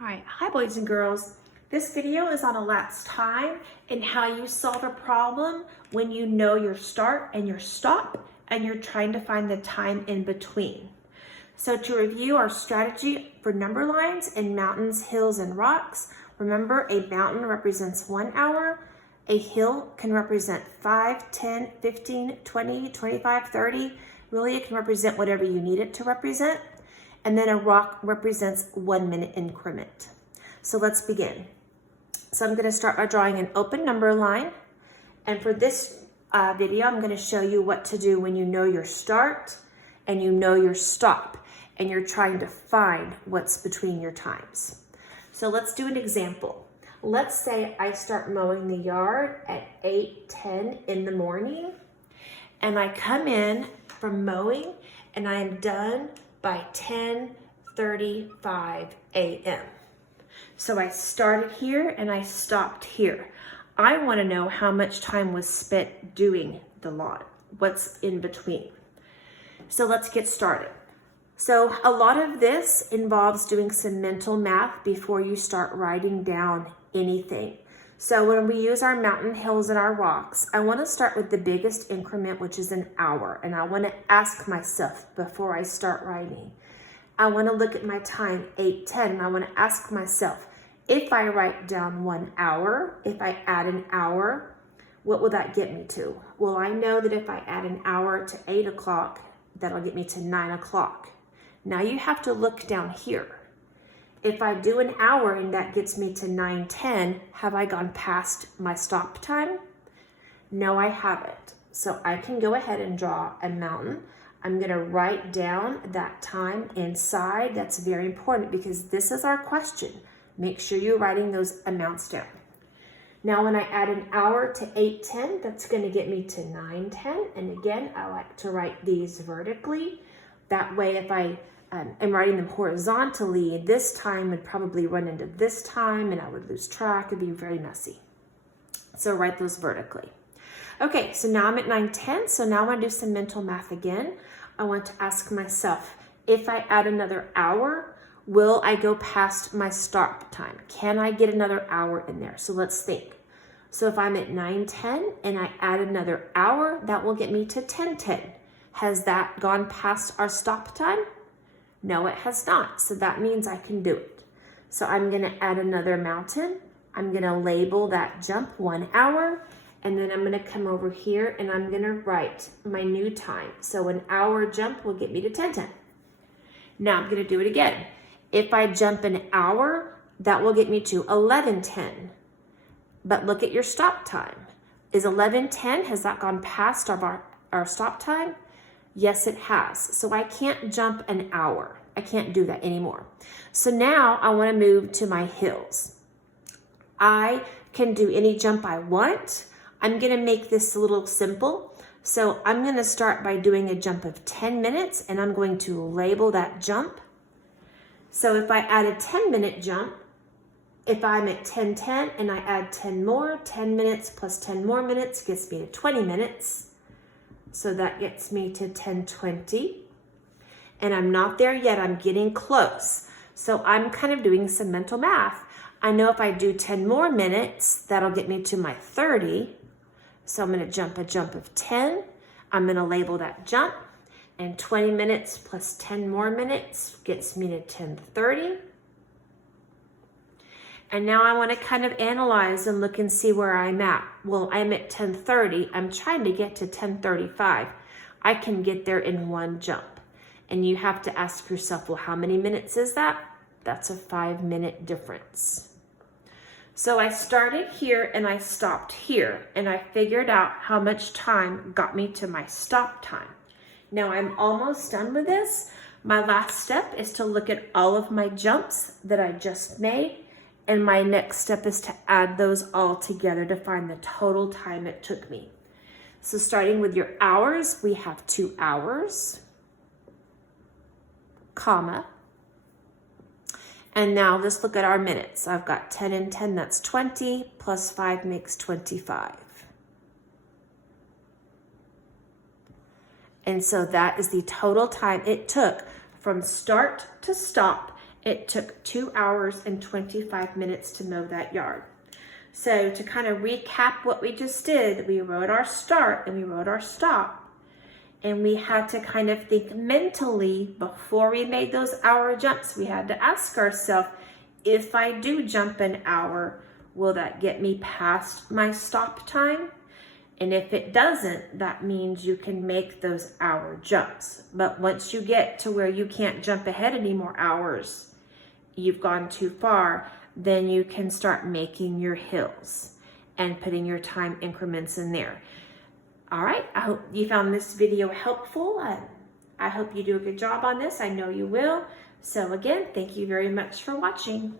All right, hi boys and girls. This video is on elapsed time and how you solve a problem when you know your start and your stop and you're trying to find the time in between. So to review our strategy for number lines in mountains, hills, and rocks, remember a mountain represents 1 hour, a hill can represent 5, 10, 15, 20, 25, 30. Really, it can represent whatever you need it to represent. And then a rock represents 1 minute increment. So let's begin. So I'm going to start by drawing an open number line. And for this video, I'm going to show you what to do when you know your start and you know your stop and you're trying to find what's between your times. So let's do an example. Let's say I start mowing the yard at 8:10 in the morning and I come in from mowing and I am done by 10:35 a.m. So I started here and I stopped here. I want to know how much time was spent doing the lawn, what's in between. So let's get started. So a lot of this involves doing some mental math before you start writing down anything. So when we use our mountain, hills, and our rocks, I want to start with the biggest increment, which is an hour. And I want to ask myself before I start writing. I want to look at my time, 8:10, and I want to ask myself, if I write down 1 hour, if I add an hour, what will that get me to? Well, I know that if I add an hour to 8 o'clock, that'll get me to 9 o'clock. Now you have to look down here. If I do an hour and that gets me to 9:10, have I gone past my stop time? No, I haven't. So I can go ahead and draw a mountain. I'm going to write down that time inside. That's very important because this is our question. Make sure you're writing those amounts down. Now, when I add an hour to 8:10, that's going to get me to 9:10. And again, I like to write these vertically. That way, if I am writing them horizontally, this time would probably run into this time and I would lose track. It'd be very messy. So write those vertically. Okay, so now I'm at 9:10. So now I want to do some mental math again. I want to ask myself, if I add another hour, will I go past my stop time? Can I get another hour in there? So let's think. So if I'm at 9:10 and I add another hour, that will get me to 10:10. Has that gone past our stop time? No, it has not. So that means I can do it. So I'm going to add another mountain. I'm going to label that jump 1 hour. And then I'm going to come over here and I'm going to write my new time. So an hour jump will get me to 10:10. Now I'm going to do it again. If I jump an hour, that will get me to 11:10. But look at your stop time. Is 11:10, has that gone past our stop time? Yes, it has. So I can't jump an hour. I can't do that anymore. So now I want to move to my hills. I can do any jump I want. I'm going to make this a little simple. So I'm going to start by doing a jump of 10 minutes and I'm going to label that jump. So if I add a 10-minute jump, if I'm at 10:10 and I add 10 more, 10 minutes plus 10 more minutes gets me to 20 minutes. So that gets me to 10:20. And I'm not there yet, I'm getting close. So I'm kind of doing some mental math. I know if I do 10 more minutes, that'll get me to my 30. So I'm going to jump a jump of 10. I'm going to label that jump. And 20 minutes plus 10 more minutes gets me to 10:30. And now I want to kind of analyze and look and see where I'm at. Well, I'm at 10:30. I'm trying to get to 10:35. I can get there in one jump. And you have to ask yourself, well, how many minutes is that? That's a 5-minute difference. So I started here and I stopped here and I figured out how much time got me to my stop time. Now I'm almost done with this. My last step is to look at all of my jumps that I just made. And my next step is to add those all together to find the total time it took me. So starting with your hours, we have 2 hours, comma. And now let's look at our minutes. I've got 10 and 10, that's 20, plus 5 makes 25. And so that is the total time it took from start to stop It took 2 hours and 25 minutes to mow that yard. So to kind of recap what we just did, we wrote our start and we wrote our stop. And we had to kind of think mentally before we made those hour jumps. We had to ask ourselves, if I do jump an hour, will that get me past my stop time? And if it doesn't, that means you can make those hour jumps. But once you get to where you can't jump ahead any more hours, you've gone too far, then you can start making your hills and putting your time increments in there. All right, I hope you found this video helpful. I hope you do a good job on this. I know you will. So again, thank you very much for watching.